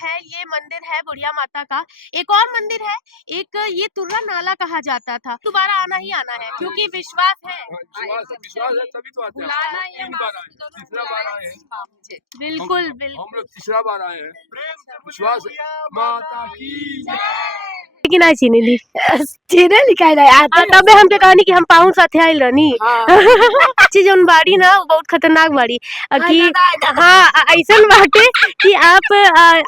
है ये मंदिर है बुढ़िया माता का। एक और मंदिर है, एक ये तुर्रा नाला कहा जाता था। दोबारा आना ही आना है क्योंकि विश्वास है। विश्वास है तभी तो आते हैं। बुलाना ही तीन बार आए, तीसरा बार आए हैं। बिल्कुल हम बिल्कुल। लोग तीसरा बार आए हैं। विश्वास है। माता की लेकिन आई चीनी ली चीने लिखाई रहे आते तबे हमके कहनी कि हम पाहुन साथे आइल रहनी। अच्छी जोन बाड़ी ना वो बहुत खतरनाक बाड़ी कि हाँ ऐसन बाटे कि आप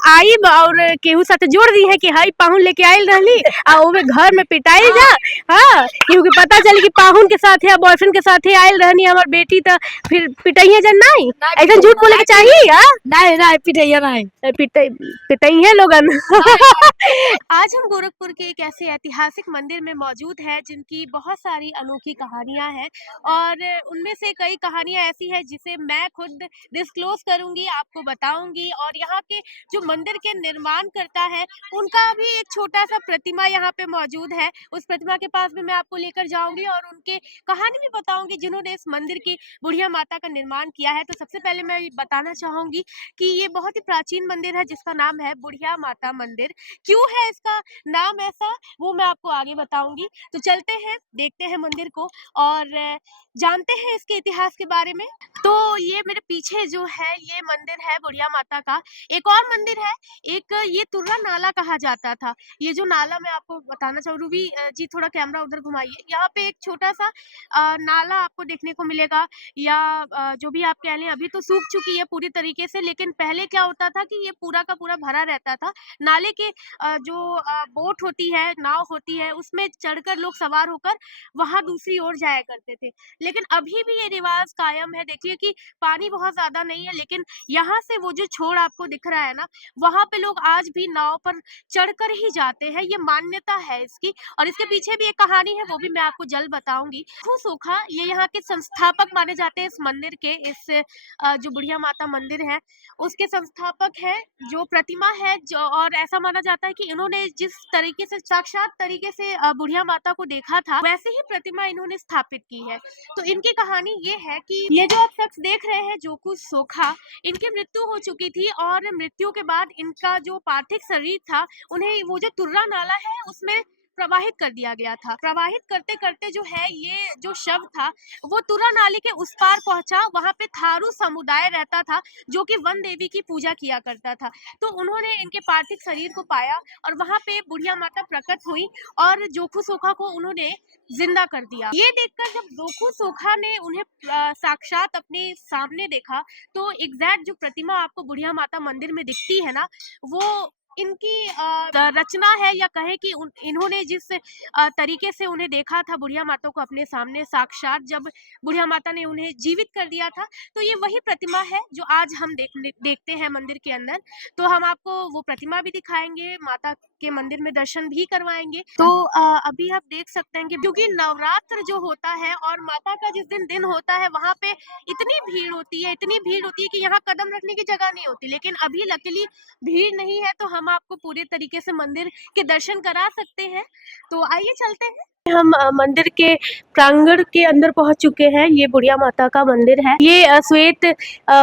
आई और केहू साथे जोड़ दी है कि हाई पाहुन लेके आइल रहली आ ओमे घर में पिटाई जा। हाँ क्योंकि पता चल कि पाहुन के साथ या बॉयफ्रेंड के साथे आइल रहनी हमार बेटी तो फिर पिटाई जन नहीं। ऐसा झूठ बोले के चाहिए यार। नहीं नहीं पिटैया नहीं पिटाई है लोगन। आज हम गोरखपुर के एक ऐसे ऐतिहासिक मंदिर में मौजूद है जिनकी बहुत सारी अनोखी कहानियां हैं और उनमें से कई कहानियां ऐसी हैं जिसे मैं खुद डिस्क्लोज करूंगी, आपको बताऊंगी। और यहाँ के जो मंदिर के निर्माण करता है उनका भी एक छोटा सा प्रतिमा यहाँ पे मौजूद है। उस प्रतिमा के पास भी मैं आपको लेकर जाऊंगी और उनके कहानी भी बताऊंगी जिन्होंने इस मंदिर की बुढ़िया माता का निर्माण किया है। तो सबसे पहले मैं बताना चाहूंगी कि ये बहुत ही प्राचीन मंदिर है जिसका नाम है बुढ़िया माता मंदिर। क्यों है इसका नाम ऐसा वो मैं आपको आगे बताऊंगी। तो चलते हैं, देखते हैं मंदिर को और जानते हैं इसके इतिहास के बारे में। तो ये मेरे पीछे जो है ये मंदिर है बुढ़िया माता का। एक और मंदिर है, एक ये तुर्रा नाला कहा जाता था। ये जो नाला मैं आपको बताना चाहूँ, रूबी जी थोड़ा कैमरा उधर घुमाइए। यहाँ पे एक छोटा सा नाला आपको देखने को मिलेगा या जो भी आप कह लें। अभी तो सूख चुकी है पूरी तरीके से, लेकिन पहले क्या होता था कि ये पूरा का पूरा भरा रहता था। नाले के जो बोट होती है, नाव होती है, उसमें चढ़कर लोग सवार होकर वहां दूसरी ओर जाया करते थे। लेकिन अभी भी ये रिवाज कायम है। देखिए कि पानी बहुत ज्यादा नहीं है, लेकिन यहाँ से वो जो छोर आपको दिख रहा है ना, वहां पे लोग आज भी नाव पर चढ़कर ही जाते हैं। ये मान्यता है इसकी। और इसके पीछे भी एक कहानी है, वो भी मैं आपको जल्द बताऊंगी। सोखा ये यहाँ के संस्थापक माने जाते हैं इस मंदिर के। इस जो बुढ़िया माता मंदिर है उसके संस्थापक है, जो प्रतिमा है जो, और ऐसा माना जाता है कि इन्होंने जिस तरीके से साक्षात तरीके से बुढ़िया माता को देखा था वैसे ही प्रतिमा इन्होंने स्थापित की है। तो इनकी कहानी ये है कि ये जो आप शख्स देख रहे हैं जोकू सोखा, इनकी मृत्यु हो चुकी थी और मृत्यु के बाद इनका जो पार्थिव शरीर था उन्हें वो जो तुर्रा नाला है उसमें प्रवाहित कर दिया गया था। प्रवाहित करते करते जो है ये जो शव था वो तुर्रा नाले के उस पार पहुंचा। वहां पे थारू समुदाय रहता था जो कि वन देवी की पूजा किया करता था। तो उन्होंने इनके पार्थिव शरीर को पाया और वहां पे बुढ़िया माता प्रकट हुई और जोखू सोखा को उन्होंने जिंदा कर दिया। ये देखकर जब जोखू सोखा ने उन्हें साक्षात अपने सामने देखा तो एग्जैक्ट जो प्रतिमा आपको बुढ़िया माता मंदिर में दिखती है ना, वो इनकी रचना है या कहे कि इन्होंने जिस तरीके से उन्हें देखा था बुढ़िया माता को अपने सामने साक्षात, जब बुढ़िया माता ने उन्हें जीवित कर दिया था, तो ये वही प्रतिमा है जो आज हम देखते हैं मंदिर के अंदर। तो हम आपको वो प्रतिमा भी दिखाएंगे, माता के मंदिर में दर्शन भी करवाएंगे। तो अभी आप देख सकते हैं कि क्योंकि नवरात्र जो होता है और माता का जिस दिन होता है वहाँ पे इतनी भीड़ होती है, इतनी भीड़ होती है कि यहाँ कदम रखने की जगह नहीं होती। लेकिन अभी लकीली भीड़ नहीं है तो हम आपको पूरे तरीके से मंदिर के दर्शन करा सकते हैं। तो आइए चलते हैं। हम मंदिर के प्रांगण के अंदर पहुंच चुके हैं। ये बुढ़िया माता का मंदिर है। ये श्वेत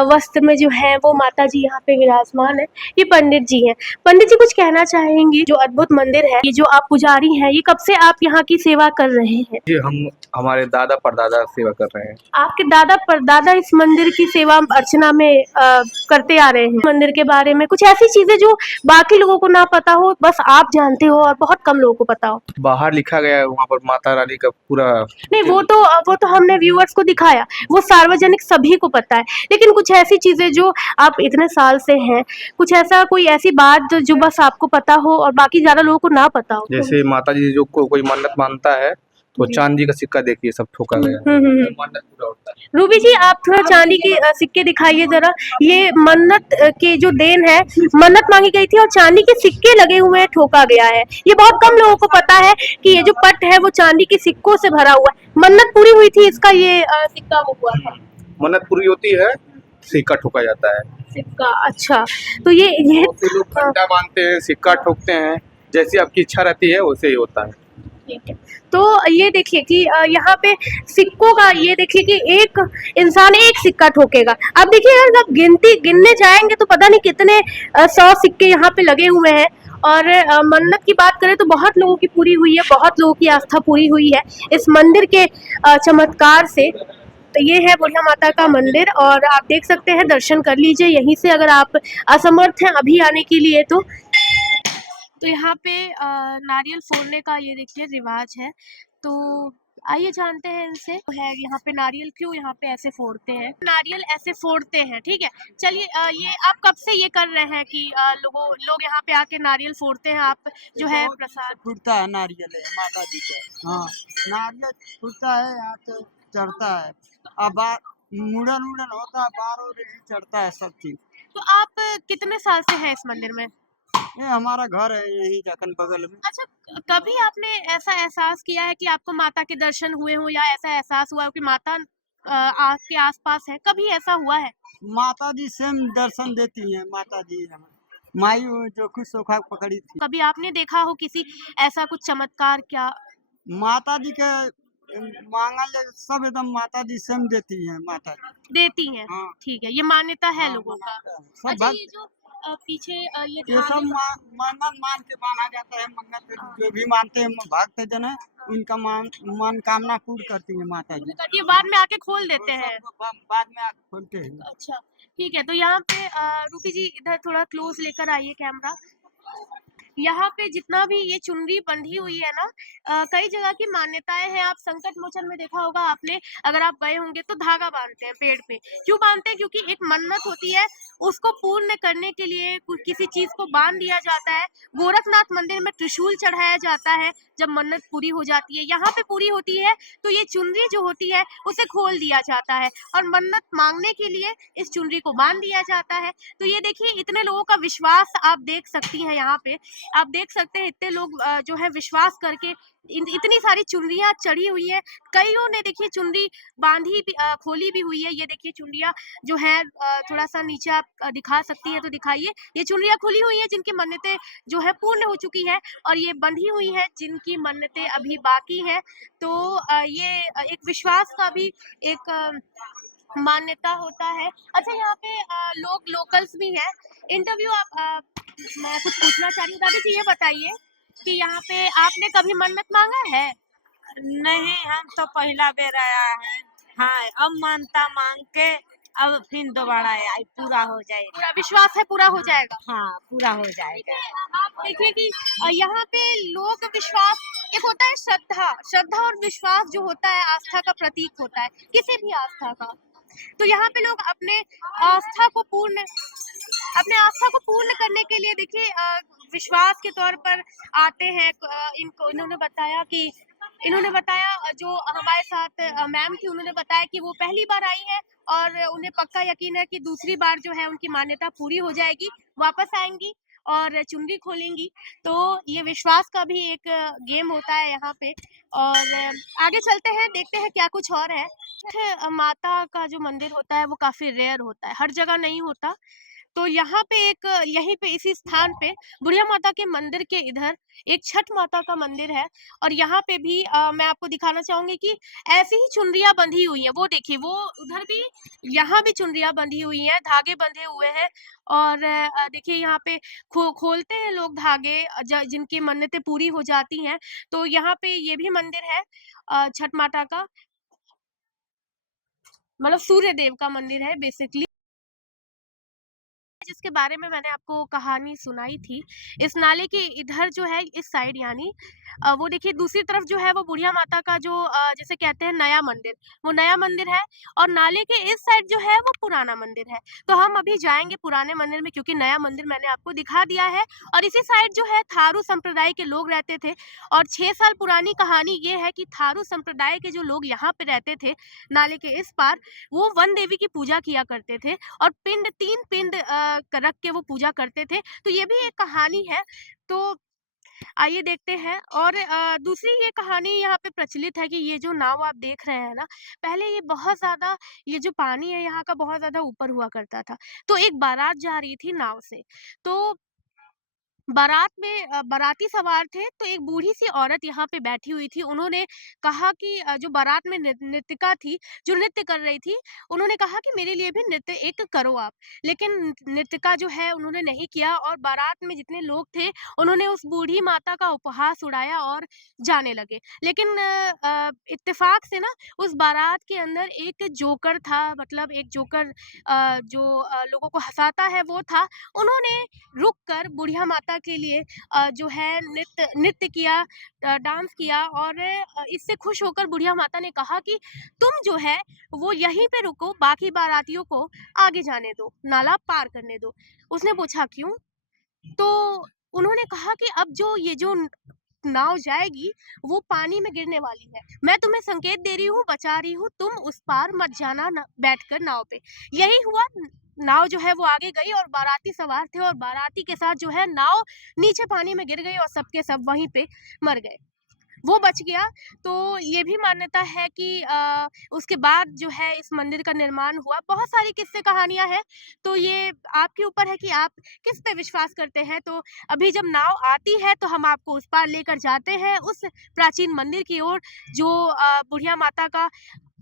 वस्त्र में जो है वो माता जी यहाँ पे विराजमान है। ये पंडित जी हैं। पंडित जी कुछ कहना चाहेंगे? जो अद्भुत मंदिर है, ये जो आप पुजारी हैं, ये कब से आप यहाँ की सेवा कर रहे हैं? जी हम हमारे दादा परदादा सेवा कर रहे हैं। आपके दादा परदादा इस मंदिर की सेवा अर्चना में करते आ रहे हैं। मंदिर के बारे में कुछ ऐसी चीजें जो बाकी लोगों को ना पता हो, बस आप जानते हो और बहुत कम लोगों को पता हो। बाहर लिखा गया है वहाँ पर माता रानी का पूरा। नहीं वो तो हमने व्यूअर्स को दिखाया, वो सार्वजनिक सभी को पता है। लेकिन कुछ ऐसी चीजें जो आप इतने साल से हैं, कुछ ऐसा कोई ऐसी बात जो बस आपको पता हो और बाकी ज्यादा लोगों को ना पता हो। जैसे माता जी जो कोई मन्नत मानता है तो चांदी का सिक्का देखिए सब ठोका गया है। मन्नत पूरा होता है। रूबी जी आप थोड़ा चांदी के सिक्के दिखाइए जरा। ये मन्नत के जो देन है, मन्नत मांगी गई थी और चांदी के सिक्के लगे हुए हैं, ठोका गया है। ये बहुत कम लोगों को पता है कि ये जो पट है वो चांदी के सिक्कों से भरा हुआ है। मन्नत पूरी हुई थी, इसका ये सिक्का वो हुआ था। मन्नत पूरी होती है, सिक्का ठोका जाता है। सिक्का, अच्छा। तो ये लोग घंटा बांधते हैं, सिक्का ठोकते हैं, जैसी आपकी इच्छा रहती है वैसे ही होता है। ठीक है। तो ये देखिए कि यहाँ पे सिक्कों का ये देखिए कि एक इंसान एक सिक्का ठोकेगा। अब देखिए अगर जब गिनने जाएंगे तो पता नहीं कितने 100 सिक्के यहाँ पे लगे हुए हैं। और मन्नत की बात करें तो बहुत लोगों की पूरी हुई है, बहुत लोगों की आस्था पूरी हुई है इस मंदिर के चमत्कार से। तो ये है बुढ़िया माता का मंदिर और आप देख सकते हैं, दर्शन कर लीजिए यहीं से अगर आप असमर्थ हैं अभी आने के लिए तो यहाँ पे नारियल फोड़ने का ये देखिए रिवाज है। तो आइए जानते हैं इनसे है यहाँ पे नारियल क्यों यहाँ पे ऐसे फोड़ते हैं, नारियल ऐसे फोड़ते हैं। ठीक है, चलिए ये आप कब से ये कर रहे हैं कि लोग यहाँ पे आके नारियल फोड़ते हैं, आप जो है प्रसाद फूटता है नारियल है माता जी का। हाँ, नारियल फूटता है, यहाँ से चढ़ता है। अब मुड़न उड़न होता है, बार और यही चढ़ता है सब चीज। तो आप कितने साल से हैं इस मंदिर में? ये हमारा घर है यही जखन बगल में। अच्छा, कभी आपने ऐसा एहसास किया है कि आपको माता के दर्शन हुए हो या ऐसा एहसास हुआ हो कि माता आपके आसपास है, कभी ऐसा हुआ है? माता जी स्वयं दर्शन देती हैं। माता जी माई जो कुछ सोखा पकड़ी थी। कभी आपने देखा हो किसी ऐसा कुछ चमत्कार क्या? माता जी के मांगल सब एकदम माता जी स्वयं देती हैं। माता जी देती हैं। हाँ। ठीक है, ये मान्यता है हाँ, लोगों का। मानता है। सब अच्छा, भक्त ये जो पीछे ये ये सब धागे मन्नत मान के माना जाता है। मन्नत जो भी मानते हैं भक्त जन है, उनका मन कामना पूर्ण करती है माता जी। ये बाद में आके खोल देते हैं। बाद में आके खोलते हैं। अच्छा, ठीक है। तो यहाँ पे रूपी जी इधर थोड़ा क्लोज लेकर आइए कैमरा। यहाँ पे जितना भी ये चुनरी बंधी हुई है ना, कई जगह की मान्यताएं हैं। आप संकट मोचन में देखा होगा आपने, अगर आप गए होंगे तो धागा बांधते हैं पेड़ पे। क्यों बांधते हैं? क्योंकि एक मन्नत होती है, उसको पूर्ण करने के लिए किसी चीज को बांध दिया जाता है। गोरखनाथ मंदिर में त्रिशूल चढ़ाया जाता है जब मन्नत पूरी हो जाती है। यहाँ पे पूरी होती है तो ये चुनरी जो होती है उसे खोल दिया जाता है और मन्नत मांगने के लिए इस चुनरी को बांध दिया जाता है। तो ये देखिए इतने लोगों का विश्वास आप देख सकती हैं। यहाँ पे आप देख सकते हैं इतने लोग जो है विश्वास करके इतनी सारी चुनरियां चढ़ी हुई है। कईयों ने देखिए चुनरी बांधी भी खोली भी हुई है। ये देखिए चुनरियां जो है थोड़ा सा नीचे आप दिखा सकती है तो दिखाइए। ये चुनरियां खुली हुई है जिनकी मन्नतें जो है पूर्ण हो चुकी है और ये बंधी हुई है जिनकी मन्नतें अभी बाकी है। तो ये एक विश्वास का भी एक मान्यता होता है। अच्छा, यहाँ पे लोग लोकल्स भी हैं। इंटरव्यू आप मैं कुछ पूछना चाह रही हूँ। दादी जी ये बताइए कि यहाँ पे आपने कभी मन्नत मांगा है? नहीं, हम तो पहला बेर आया है। हाँ, अब मानता मांग के अब फिर दोबारा आया, पूरा हो जाएगा। पूरा विश्वास है पूरा हो जाएगा? हाँ, पूरा हो जाएगा। आप देखिए कि यहाँ पे लोग विश्वास, एक होता है श्रद्धा, श्रद्धा और विश्वास जो होता है आस्था का प्रतीक होता है, किसी भी आस्था का। तो यहाँ पे लोग आस्था को पूर्ण अपने आस्था को पूर्ण करने के लिए देखिए विश्वास के तौर पर आते हैं। इनको इन्होंने बताया जो हमारे साथ मैम थी, उन्होंने बताया कि वो पहली बार आई है और उन्हें पक्का यकीन है कि दूसरी बार जो है उनकी मान्यता पूरी हो जाएगी, वापस आएंगी और चुनरी खोलेंगी। तो ये विश्वास का भी एक गेम होता है यहाँ पे। और आगे चलते हैं, देखते हैं क्या कुछ और है। माता का जो मंदिर होता है वो काफी रेयर होता है, हर जगह नहीं होता। तो यहाँ पे यहीं पे इसी स्थान पे बुढ़िया माता के मंदिर के इधर एक छठ माता का मंदिर है और यहाँ पे भी मैं आपको दिखाना चाहूंगी कि ऐसी ही चुनरियां बंधी हुई हैं। वो देखिए, वो उधर भी, यहाँ भी चुनरियां बंधी हुई हैं, धागे बंधे हुए हैं। और देखिए यहाँ पे खोलते हैं लोग धागे जिनकी मन्नतें पूरी हो जाती हैं। तो यहाँ पे ये भी मंदिर है छठ माता का, मतलब सूर्य देव का मंदिर है बेसिकली, जिसके बारे में मैंने आपको कहानी सुनाई थी। इस नाले के इधर जो है इस साइड यानी वो देखिए दूसरी तरफ जो है वो बुढ़िया माता का जो जैसे कहते हैं नया मंदिर, वो नया मंदिर है। और नाले के इस साइड जो है वो पुराना मंदिर है। तो हम अभी जाएंगे पुराने मंदिर में क्योंकि नया मंदिर मैंने आपको दिखा दिया है। और इसी साइड जो है थारू संप्रदाय के लोग रहते थे। और 6 साल पुरानी कहानी ये है कि थारू संप्रदाय के जो लोग यहाँ पे रहते थे नाले के इस पार, वो वन देवी की पूजा किया करते थे और 3 पिंड रख के वो पूजा करते थे। तो ये भी एक कहानी है। तो आइए देखते हैं। और दूसरी ये कहानी यहाँ पे प्रचलित है कि ये जो नाव आप देख रहे हैं ना, पहले ये बहुत ज़्यादा, ये जो पानी है यहाँ का बहुत ज़्यादा ऊपर हुआ करता था। तो एक बारात जा रही थी नाव से, तो बाराती सवार थे, तो एक बूढ़ी सी औरत यहाँ पे बैठी हुई थी। उन्होंने कहा कि जो बारात में नृत्यिका थी, जो नृत्य कर रही थी, उन्होंने कहा कि मेरे लिए भी नृत्य एक करो आप। लेकिन नृत्यिका जो है उन्होंने नहीं किया और बारात में जितने लोग थे उन्होंने उस बूढ़ी माता का उपहास उड़ाया और जाने लगे। लेकिन इत्तेफाक से ना उस बारात के अंदर एक जोकर था, मतलब एक जोकर जो लोगों को हँसाता है वो था। उन्होंने रुक कर बुढ़िया माता के लिए जो है नृत्य किया, डांस किया और इससे खुश होकर बुढ़िया माता ने कहा कि तुम जो है वो यहीं पे रुको, बाकी बारातियों को आगे जाने दो, नाला पार करने दो। उसने पूछा क्यों? तो उन्होंने कहा कि अब जो ये जो नाव जाएगी वो पानी में गिरने वाली है। मैं तुम्हें संकेत दे रही हूँ, बचा रही हूँ, तुम उस पार मत जाना बैठकर नाव पे। यही हुआ, नाव जो है वो आगे गई और बाराती सवार थे और बाराती के साथ जो है नाव नीचे पानी में गिर गई और सबके सब वहीं पे मर गए। वो बच गया। तो ये भी मान्यता है कि उसके बाद जो है इस मंदिर का निर्माण हुआ। बहुत सारी किस्से कहानियाँ हैं, तो ये आपके ऊपर है कि आप किस पे विश्वास करते हैं। तो अभी जब नाव आती है तो हम आपको उस पार लेकर जाते हैं, उस प्राचीन मंदिर की ओर, जो बुढ़िया माता का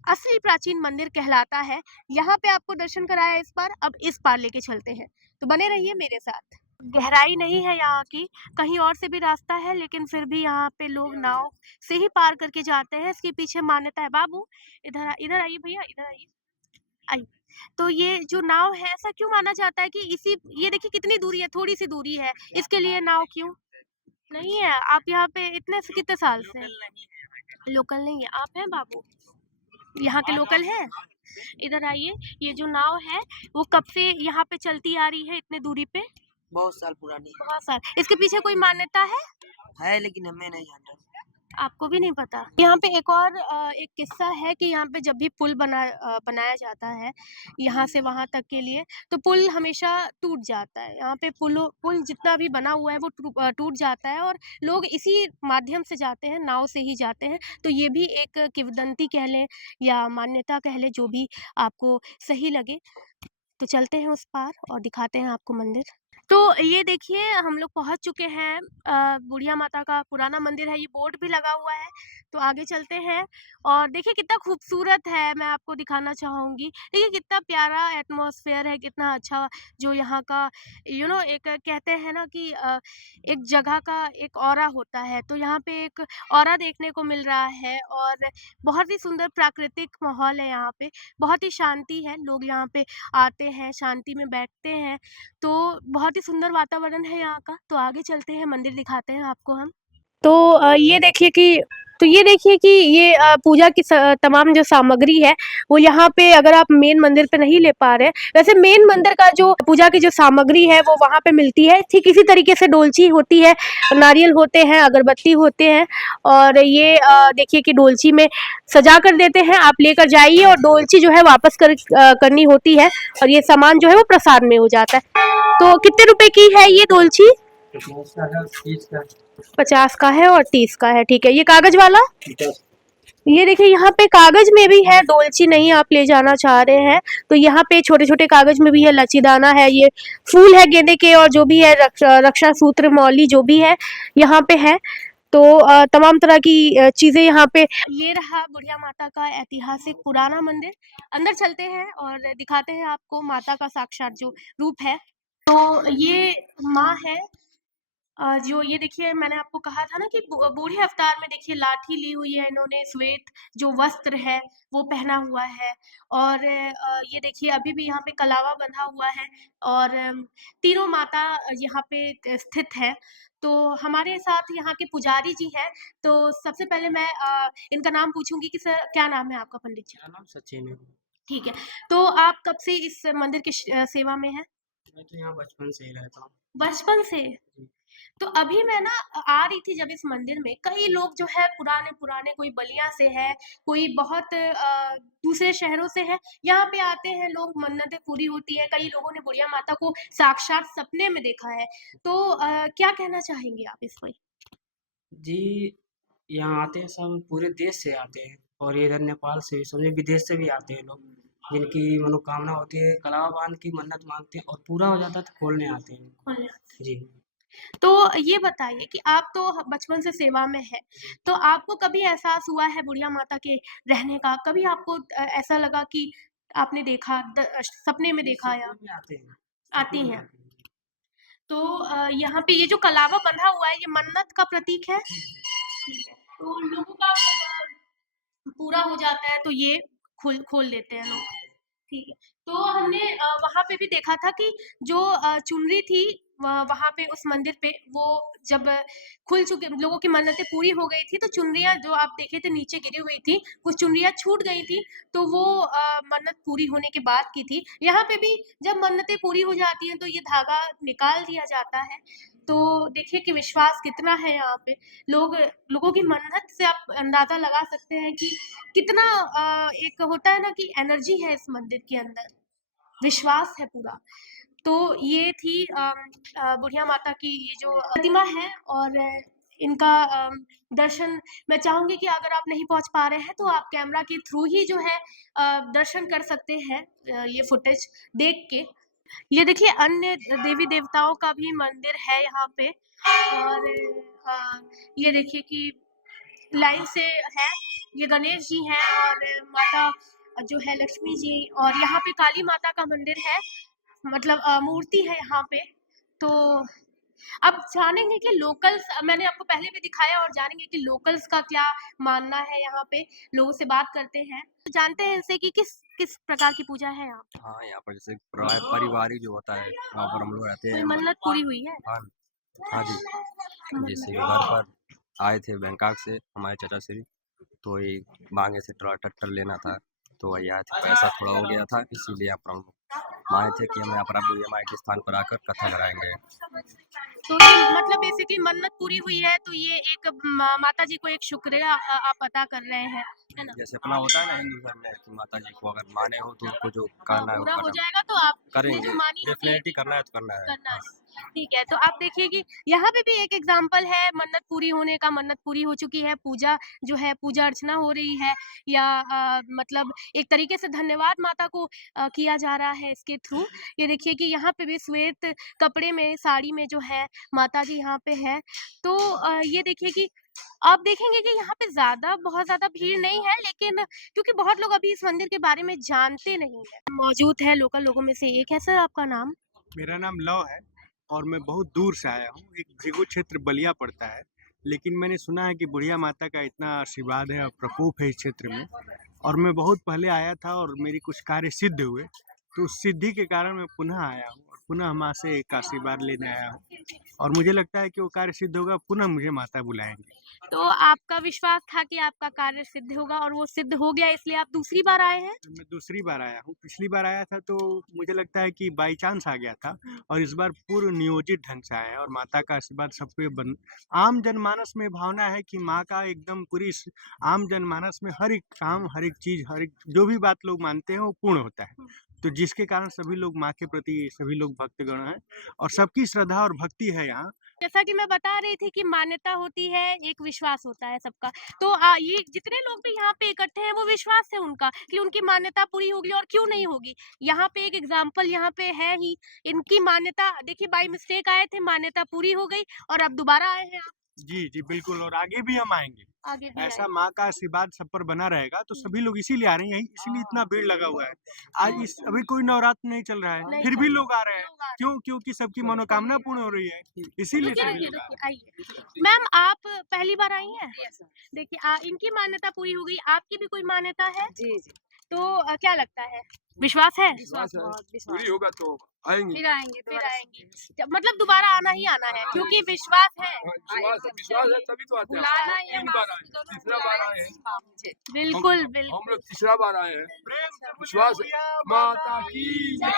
असली प्राचीन मंदिर कहलाता है। यहाँ पे आपको दर्शन कराया इस पार, अब इस पार लेके चलते हैं। तो बने रहिए मेरे साथ। गहराई नहीं है यहाँ की, कहीं और से भी रास्ता है, लेकिन फिर भी यहाँ पे लोग नाव से ही पार करके जाते हैं। इसके पीछे मान्यता है। बाबू इधर आइए भैया, इधर आइए, आइए। तो ये जो नाव है, ऐसा क्यों माना जाता है कि इसी, ये देखिए कितनी दूरी है, थोड़ी सी दूरी है, इसके लिए नाव क्यों नहीं है? आप यहाँ पे कितने साल से लोकल नहीं है? आप हैं बाबू, यहाँ के लोकल हैं? इधर आइए। ये जो नाव है वो कब से यहाँ पे चलती आ रही है इतने दूरी पे? बहुत साल पुरानी बहुत साल। इसके पीछे कोई मान्यता है लेकिन हमें नहीं जानता। आपको भी नहीं पता? यहाँ पे एक और एक किस्सा है कि यहाँ पे जब भी पुल बनाया जाता है यहाँ से वहाँ तक के लिए, तो पुल हमेशा टूट जाता है। यहाँ पे पुल जितना भी बना हुआ है वो टूट जाता है और लोग इसी माध्यम से जाते हैं, नाव से ही जाते हैं। तो ये भी एक किंवदंती कह लें या मान्यता कह लें, जो भी आपको सही लगे। तो चलते हैं उस पार और दिखाते हैं आपको मंदिर। तो ये देखिए हम लोग पहुँच चुके हैं, बुढ़िया माता का पुराना मंदिर है, ये बोर्ड भी लगा हुआ है। तो आगे चलते हैं और देखिए कितना खूबसूरत है, मैं आपको दिखाना चाहूँगी। देखिए कितना प्यारा एटमॉस्फेयर है, कितना अच्छा जो यहाँ का एक कहते हैं ना कि एक जगह का एक ऑरा होता है, तो यहाँ पे एक ऑरा देखने को मिल रहा है और बहुत ही सुंदर प्राकृतिक माहौल है यहाँ पे, बहुत ही शांति है। लोग यहाँ पे आते हैं, शांति में बैठते हैं, तो बहुत ही सुंदर वातावरण है यहाँ का। तो आगे चलते हैं, मंदिर दिखाते हैं आपको हम। तो ये देखिए कि ये पूजा की तमाम जो सामग्री है वो यहाँ पे, अगर आप मेन मंदिर पे नहीं ले पा रहे हैं, वैसे मेन मंदिर का जो पूजा की जो सामग्री है वो वहाँ पे मिलती है। ठीक इसी तरीके से डोलची होती है, नारियल होते हैं, अगरबत्ती होते हैं और ये देखिए कि डोलची में सजा कर देते हैं, आप लेकर जाइए और डोलची जो है वापस करनी होती है और ये सामान जो है वो प्रसाद में हो जाता है। तो कितने रुपए की है ये डोलची? 50 का है और 30 का है। ठीक है, ये कागज वाला? ये देखिए यहाँ पे कागज में भी है, डोलची नहीं आप ले जाना चाह रहे हैं तो यहाँ पे छोटे छोटे कागज में भी है, लचीदाना है, ये फूल है गेंदे के और जो भी है रक्षा सूत्र मौली जो भी है यहाँ पे है। तो तमाम तरह की चीजें यहाँ पे। ये रहा बुढ़िया माता का ऐतिहासिक पुराना मंदिर। अंदर चलते हैं और दिखाते हैं आपको माता का साक्षात जो रूप है। तो ये माँ है, जो ये देखिए मैंने आपको कहा था ना कि बूढ़े अवतार में देखिए लाठी ली हुई है इन्होंने, श्वेत जो वस्त्र है वो पहना हुआ है और ये देखिए अभी भी यहाँ पे कलावा बंधा हुआ है और तीनों माता यहाँ पे स्थित है। तो हमारे साथ यहाँ के पुजारी जी हैं, तो सबसे पहले मैं इनका नाम पूछूंगी कि सर क्या नाम है आपका? पंडित जी। मेरा नाम सचिन है। ठीक है, तो आप कब से इस मंदिर की सेवा में हैं? मैं तो यहाँ बचपन से ही रहता हूँ। बचपन से? तो अभी मैं ना आ रही थी जब इस मंदिर में, कई लोग जो है पुराने कोई बलिया से है, कोई बहुत दूसरे शहरों से है, यहाँ पे आते हैं लोग, मन्नतें पूरी होती है। कई लोगों ने बुढ़िया माता को साक्षात सपने में देखा है। तो क्या कहना चाहेंगे आप इस पर? जी, यहाँ आते हैं सब पूरे देश से आते हैं और इधर नेपाल से भी, समझे विदेश से भी आते हैं लोग, जिनकी मनोकामना होती है, कलावा बांध की मन्नत मांगते हैं और पूरा हो जाता है तो खोलने आते हैं। जी। तो ये बताइए कि आप तो बचपन से सेवा में हैं, तो आपको कभी एहसास हुआ है बुढ़िया माता के रहने का? कभी आपको ऐसा लगा कि आपने देखा सपने में देखा या सपने में आते हैं, आती सपने में हैं? आते हैं। तो यहाँ पे ये जो कलावा बंधा हुआ है, ये मन्नत का प्रतीक है? ठीक है। तो लोगों का पूरा हो जाता है तो ये खोल लेते हैं लोग। ठीक है। तो हमने वहाँ पे भी देखा था कि जो चुनरी थी वहाँ पे उस मंदिर पे वो जब खुल चुके लोगों की मन्नतें पूरी हो गई थी तो चुनरियाँ जो आप देखे थे नीचे गिरी हुई थी, कुछ चुनरियाँ छूट गई थी, तो वो मन्नत पूरी होने के बाद की थी। यहाँ पे भी जब मन्नतें पूरी हो जाती हैं तो ये धागा निकाल दिया जाता है। तो देखिए कि विश्वास कितना है यहाँ पे। लोगों की मन्नत से आप अंदाज़ा लगा सकते हैं कि कितना एक होता है ना कि एनर्जी है इस मंदिर के अंदर, विश्वास है पूरा। तो ये थी बुढ़िया माता की ये जो प्रतिमा है और इनका दर्शन मैं चाहूँगी कि अगर आप नहीं पहुँच पा रहे हैं तो आप कैमरा के थ्रू ही जो है दर्शन कर सकते हैं ये फुटेज देख के। ये देखिए अन्य देवी-देवताओं का भी मंदिर है यहाँ पे और ये देखिए कि लाइन से है, ये गणेश जी हैं और माता जो है लक्ष्मी जी और यहाँ पे काली माता का मंदिर है, मतलब मूर्ति है यहाँ पे। तो अब जानेंगे कि लोकल्स मैंने आपको पहले भी दिखाया और जानेंगे कि लोकल्स का क्या मानना है यहाँ पे, लोगों से बात करते हैं। तो जानते हैं इनसे कि किस प्रकार की पूजा है यहाँ? हाँ, यहाँ पर जैसे पारिवारिक जो होता है, वहाँ पर हम लोग रहते कोई हैं। मन्नत पूरी हुई है? हाँ, हाँ जी। जैसे घर पर आए थे बैंकॉक से हमारे चाचा श्री, तो ये मांगे से थोड़ा ट्रैक्टर लेना था, तो वही आए थे, पैसा थोड़ा हो गया था, इसीलिए यहाँ पर हम लोग आए थे कि हम यहाँ पर बुढ़िया माई के स्थान पर आकर कथा कराएंगे। तो ये मतलब बेसिकली मन्नत पूरी हुई है तो ये एक माता जी को एक शुक्रिया आप अदा कर रहे हैं, है ना? जैसे अपना होता है ना हिंदू धर्म में कि माता जी को अगर माने हो तो उनको जो करना है वो पूरा हो करना जाएगा तो आपने करेंगे, जो मानी होती है डेफिनेटली करना है तो करना है। करना हाँ। है। ठीक है, तो आप देखिए कि यहाँ पे भी एक एग्जाम्पल है मन्नत पूरी होने का, मन्नत पूरी हो चुकी है, पूजा जो है पूजा अर्चना हो रही है या मतलब एक तरीके से धन्यवाद माता को किया जा रहा है इसके थ्रू। ये देखिए कि यहाँ पे भी श्वेत कपड़े में, साड़ी में जो है माता जी यहाँ पे है। तो ये देखिए कि आप देखेंगे कि यहाँ पे बहुत ज़्यादा भीड़ नहीं है लेकिन क्योंकि बहुत लोग अभी इस मंदिर के बारे में जानते नहीं हैं। मौजूद है लोकल लोगों में से एक है। सर आपका नाम? मेरा नाम लव है और मैं बहुत दूर से आया हूँ। एक भिगो क्षेत्र बलिया पड़ता है, लेकिन मैंने सुना है कि बुढ़िया माता का इतना आशीर्वाद है और प्रकोप है इस क्षेत्र में, और मैं बहुत पहले आया था और मेरी कुछ कार्य सिद्ध हुए, तो उस सिद्धि के कारण मैं पुनः आया हूँ और पुनः माँ से एक आशीर्वाद लेने आया हूँ और मुझे लगता है कि वो कार्य सिद्ध होगा, पुनः मुझे माता बुलाएंगे। तो आपका विश्वास था कि आपका कार्य सिद्ध होगा और वो सिद्ध हो गया इसलिए आप दूसरी बार आए हैं? मैं दूसरी बार आया हूँ। पिछली बार आया था तो मुझे लगता है कि बाई चांस आ गया था, और इस बार पूर्व नियोजित ढंग से आया है और माता का आशीर्वाद सबको आम जनमानस में भावना है कि माँ का एकदम पूरी आम जनमानस में हर एक काम, हर एक चीज़, हर एक जो भी बात लोग मानते हैं वो पूर्ण होता है। तो जिसके कारण सभी लोग माँ के प्रति सभी लोग भक्तगण हैं और सबकी श्रद्धा और भक्ति है यहाँ। जैसा कि मैं बता रही थी कि मान्यता होती है, एक विश्वास होता है सबका। तो ये जितने लोग भी यहाँ पे इकट्ठे हैं वो विश्वास है उनका कि उनकी मान्यता पूरी होगी और क्यों नहीं होगी। यहाँ पे एक एग्जाम्पल यहाँ पे है ही, इनकी मान्यता देखिए बाय मिस्टेक आए थे, मान्यता पूरी हो गई और अब दोबारा आए हैं आप। जी, जी, बिल्कुल, और आगे भी हम आएँगे। आगे भी ऐसा आएंगे। माँ का आशीर्वाद सब पर बना रहेगा, तो सभी लोग इसीलिए आ रहे हैं यहीं, इसीलिए इतना भीड़ लगा हुआ है। आज अभी कोई नवरात्र नहीं चल रहा है, नहीं फिर चल भी रहा। लोग आ रहे हैं। क्यों? क्योंकि सबकी मनोकामना पूर्ण हो रही है, इसीलिए रुकिए, सभी रुकिए, लोग आ रहे रुकिए, आइए। मैम आप पहली बार आई हैं? देखिए इनकी मान्यता पूरी हो गई, आपकी भी कोई मान्यता है? जी जी तो क्या लगता है? विश्वास है? विश्वास है, पूरी होगा तो आएंगे। फिर आएंगे फिर आएंगे। मतलब दोबारा आना ही आना है क्योंकि विश्वास है। विश्वास है तभी तो आते हैं। बुलाना तीन बार आए, तीसरा बार आए हैं। बिल्कुल, हम बिल्कुल। लोग तीसरा बार आए हैं। विश्वास है। माता की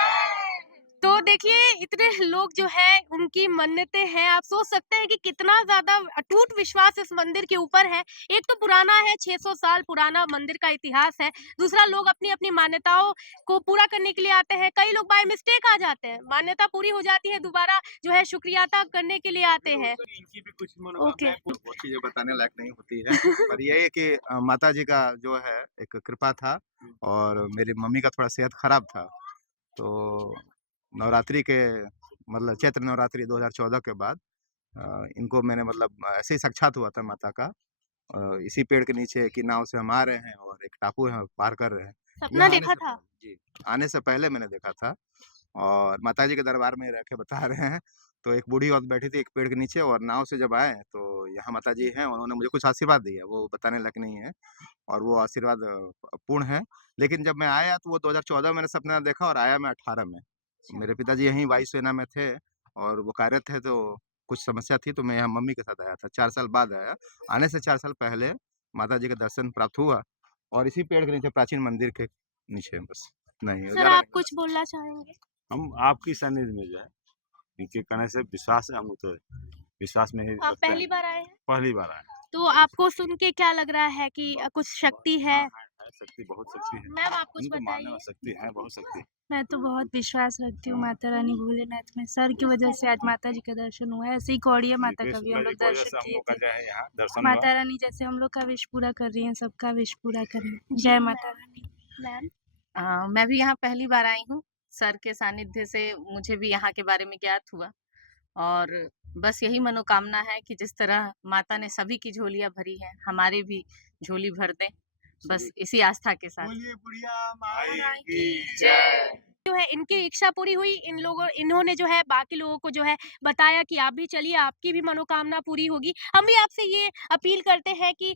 तो देखिए इतने लोग जो है उनकी मन्नतें हैं, आप सोच सकते हैं कि कितना ज़्यादा अटूट विश्वास इस मंदिर के ऊपर है। एक तो पुराना है, 600 साल पुराना मंदिर का इतिहास है। दूसरा लोग अपनी-अपनी मान्यताओं को पूरा करने के लिए आते हैं। कई लोग बाय मिस्टेक आ जाते हैं, मान्यता पूरी हो जाती है, दोबारा जो है शुक्रिया अदा करने के लिए आते हैं। इनकी भी कुछ मनोकामनाएं पूर्ण वो चीज़ें बताने लायक नहीं होती है, पर ये है कि माता जी का जो है एक कृपा था, और मेरी मम्मी का थोड़ा सेहत खराब था, तो नवरात्रि के मतलब चैत्र नवरात्रि 2014 के बाद इनको मैंने मतलब ऐसे ही साक्षात हुआ था माता का। इसी पेड़ के नीचे की नाव से हम आ रहे हैं और एक टापू है पार कर रहे हैं। सपना यहाँ आने देखा से था? जी, आने से पहले मैंने देखा था और माताजी के दरबार में रह के बता रहे हैं। तो एक बूढ़ी औरत बैठी थी एक पेड़ के नीचे और नाव से जब आए तो यहाँ माताजी हैं, उन्होंने मुझे कुछ आशीर्वाद दिया, वो बताने लायक नहीं है और वो आशीर्वाद पूर्ण है। लेकिन जब मैं आया तो वो 2014 में मैंने सपना देखा और आया मैं 18 में। मेरे पिताजी यहीं वायुसेना में थे और वो कार्यरत थे, तो कुछ समस्या थी तो मैं यहाँ मम्मी के साथ आया था। 4 साल बाद आया। आने से 4 साल पहले माताजी का दर्शन प्राप्त हुआ और इसी पेड़ के नीचे प्राचीन मंदिर के नीचे बस नहीं सर ज़्यादा आप कुछ बोलना चाहेंगे? हम आपकी सानिध्य में जो है इनके कहने से विश्वास है, हम तो विश्वास में ही आप रखते पहली हैं। बार आए हैं? पहली बार आए। तो आपको सुन के क्या लग रहा है कि कुछ शक्ति है? शक्ति, बहुत शक्ति है। मैम आप कुछ उनको मानने में बताइए। शक्ति है, बहुत शक्ति। मैं तो बहुत विश्वास रखती हूँ माता रानी भोलेनाथ में। सर की वजह से आज माता जी का दर्शन हुआ है। ऐसे ही कौड़िया माता का भी हम लोग दर्शन किए थे। यहाँ दर्शन माता रानी जैसे हम लोग का विश पूरा कर रही हैं, सबका विश पूरा करें। जय माता रानी। मैम मैं भी यहाँ पहली बार आई हूँ। सर के सानिध्य से मुझे भी यहाँ के बारे में ज्ञात हुआ और बस यही मनोकामना है कि जिस तरह माता ने सभी की झोलियाँ भरी हैं, हमारी भी झोली भर दें, बस इसी आस्था के साथ। बोलिए बुढ़िया माई की जय। जो है इनकी इच्छा पूरी हुई। इन्होंने जो है बाकी लोगों को जो है बताया कि आप भी चलिए, आपकी भी मनोकामना पूरी होगी। हम भी आपसे ये अपील करते हैं कि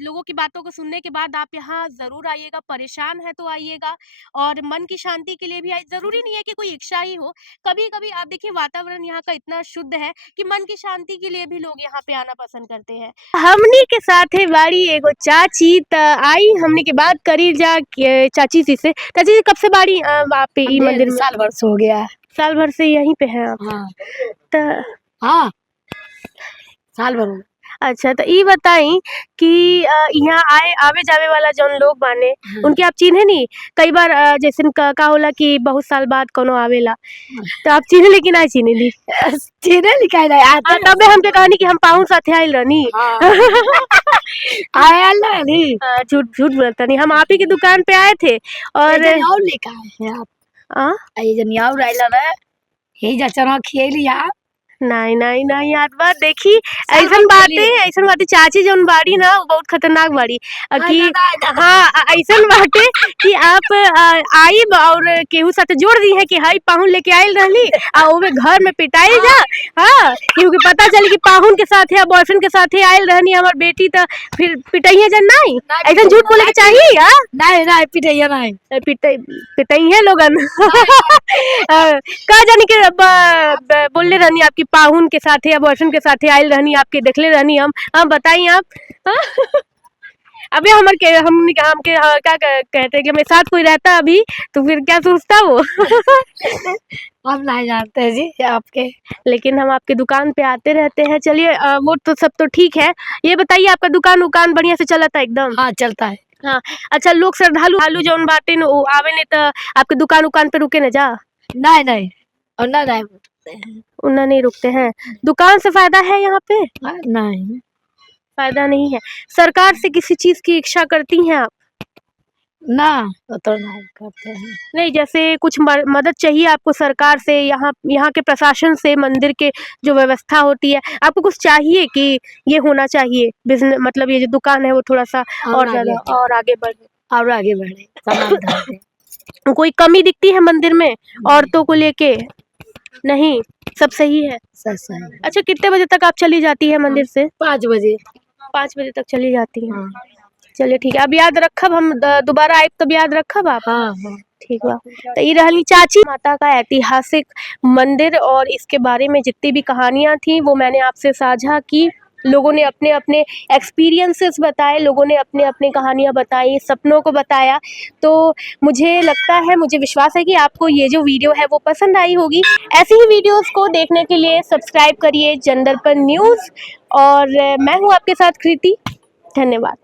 लोगों की बातों को सुनने के बाद आप यहाँ ज़रूर आइएगा। परेशान है तो आइएगा और मन की शांति के लिए भी आइए। ज़रूरी नहीं है कि कोई इच्छा ही हो। कभी-कभी आप देखिए वातावरण यहाँ का इतना शुद्ध है कि मन की शांति के लिए भी लोग यहाँ पे आना पसंद करते हैं। हमनी के साथ है बाड़ी एगो चाची त आई, हमनी के बात करी जा चाची जी से। चाची जी कब से बाड़ी आप पे ई मंदिर में? साल भर से हो गया है। साल भर से यहीं पे हैं आप? हाँ त हाँ साल भर हो गया। अच्छा तो ई बताई कि यहाँ आवे जावे वाला जौन लोग बाने उनके आप चिन्हे नहीं? कई बार जैसे का होला कि बहुत साल बाद कोनो आवेला तो आप चिन्हे लेकिन नहीं चिन्हे ली? चिन्हे लिखाई नहीं आता। तबे हमके कहनी कि हम पाहुन साथे आइल रहनी। आया नहीं। झूठ झूठ बोलता नहीं, हम आप ही की दुकान पे आए थे और और लिखा है आप ये जन याव राइला रे हे जा चना खेली आप नहीं नहीं नहीं याद बात देखी ऐसन बातें चाची जौन बाड़ी ना वो बहुत खतरनाक बाड़ी कि हाँ ऐसन बातें कि आप आई और केहू साथे जोड़ दी है कि हाई पाहुन लेके आइल रहली आ ओमे घर में पिटाई जा। हाँ क्योंकि पता चली कि पाहुन के साथ या बॉयफ्रेंड के साथ ही आइल रहनी हमार बेटी तो फिर पिटाई जन नहीं ऐसा झूठ बोले के चाहिए। हाँ नहीं नहीं पिटाइया नहीं पिटाई है लोगन का जानी के बोलले रहनी आपकी पाहुन के साथ या बॉयफ्रेंड के साथ आइल रहनी आपके देखले रहनी हम बताइए आप। अबे हम क्या कहते हैं कि मेरे साथ कोई रहता अभी तो फिर क्या सोचता वो हम नहीं जानते हैं जी आपके, लेकिन हम आपके दुकान पे आते रहते हैं। चलिए वो तो सब तो ठीक है, ये बताइए आपका दुकान बढ़िया से चला था एकदम? हाँ चलता है। हाँ अच्छा लोग श्रद्धालु जौन बाटे न वो आवे ने तो आपके दुकान पे रुके न जा? नहीं नहीं और नहीं उन्ना नहीं रुकते हैं। दुकान से फायदा है यहाँ पे? नहीं फायदा नहीं है। सरकार से किसी चीज की इच्छा करती हैं आप? ना तो नहीं करते हैं। नहीं जैसे कुछ मदद चाहिए आपको सरकार से, यहाँ के प्रशासन से, मंदिर के जो व्यवस्था होती है आपको कुछ चाहिए कि ये होना चाहिए बिजनेस, मतलब ये जो दुकान है वो थोड़ा सा और ज्यादा और आगे बढ़े? कोई कमी दिखती है मंदिर में औरतों को लेके? नहीं सब सही है? सब सही। अच्छा कितने बजे तक आप चली जाती है मंदिर से? 5 बजे। 5 बजे तक चली जाती हैं। चलिए ठीक है, अब याद रखब हम दोबारा आए तब याद रखब आप। हाँ ठीक बा। तो ये रहली चाची माता का ऐतिहासिक मंदिर और इसके बारे में जितनी भी कहानियां थी वो मैंने आपसे साझा की। लोगों ने अपने अपने एक्सपीरियंसेस बताए, लोगों ने अपने अपने कहानियां बताई, सपनों को बताया। तो मुझे लगता है, मुझे विश्वास है कि आपको ये जो वीडियो है वो पसंद आई होगी। ऐसी ही वीडियोस को देखने के लिए सब्सक्राइब करिए जनदर्पण न्यूज़ और मैं हूँ आपके साथ कृति। धन्यवाद।